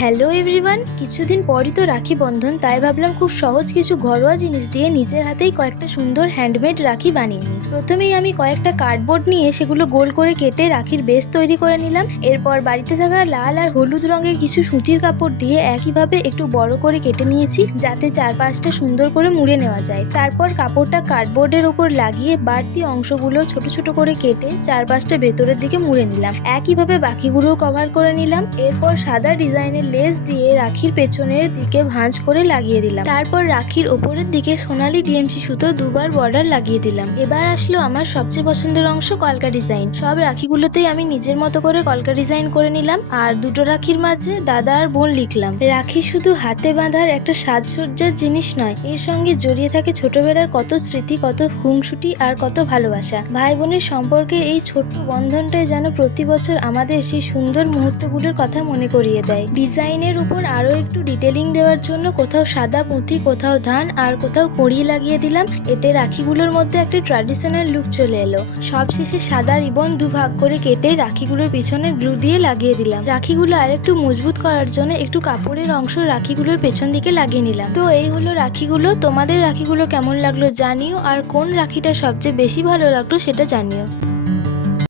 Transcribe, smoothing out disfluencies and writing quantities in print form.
Hello everyone, কিছুদিন পরই তো রাখি বন্ধন, তাই ভাবলাম খুব সহজ কিছু ঘরোয়া জিনিস দিয়ে নিজের হাতেই কয়েকটা সুন্দর হ্যান্ডমেড রাখি বানিয়ে নিই। প্রথমেই আমি কয়েকটা কার্ডবোর্ড নিয়ে সেগুলো গোল করে কেটে রাখির বেস তৈরি করে নিলাম। এরপর বাড়িতে থাকা লাল আর হলুদ রঙের কিছু সুতির কাপড় দিয়ে একইভাবে একটু বড় করে কেটে নিয়েছি, যাতে চারপাশটা সুন্দর করে মুড়ে নেওয়া যায়। তারপর কাপড়টা কার্ডবোর্ডের উপর লাগিয়ে বাড়তি অংশগুলো ছোট ছোট করে কেটে চারপাশটা ভেতরের দিকে মুড়ে নিলাম। একইভাবে বাকিগুলো কভার করে নিলাম। এরপর সাদা ডিজাইনের লেস দিয়ে রাখির পেছনের দিকে ভাঁজ করে লাগিয়ে দিলাম। তারপর রাখির ওপরের দিকে সোনালী ডিএমসি সুতো দুবার বর্ডার লাগিয়ে দিলাম। এবার আসলো আমার সবচেয়ে পছন্দের অংশ, কলকা ডিজাইন। সব রাখিগুলোতেই আমি নিজের মতো করে কলকা ডিজাইন করে নিলাম, আর দুটো রাখির মাঝে দাদা আর বোন লিখলাম। রাখি শুধু হাতে বাঁধার একটা সাজসজ্জার জিনিস নয়, এর সঙ্গে জড়িয়ে থাকে ছোটবেলার কত স্মৃতি, কত খুনসুটি আর কত ভালোবাসা। ভাই বোনের সম্পর্কে এই ছোট্ট বন্ধনটাই যেন প্রতি বছর আমাদের সেই সুন্দর মুহূর্তগুলোর কথা মনে করিয়ে দেয়। ডিজাইনের উপর আরো একটু ডিটেলিং দেওয়ার জন্য কোথাও সাদা পুঁথি, কোথাও ধান আর কোথাও কড়ি লাগিয়ে দিলাম। এতে রাখিগুলোর মধ্যে একটা ট্র্যাডিশনাল লুক চলে এলো। সবশেষে সাদা রিবন দুভাগ করে কেটে রাখিগুলোর পিছনে গ্লু দিয়ে লাগিয়ে দিলাম। রাখিগুলো আরেকটু মজবুত করার জন্য একটু কাপড়ের অংশ রাখিগুলোর পেছন দিকে লাগিয়ে নিলাম। তো এই হলো রাখিগুলো। তোমাদের রাখিগুলো কেমন লাগলো জানিও, আর কোন রাখিটা সবচেয়ে বেশি ভালো লাগলো সেটা জানিও।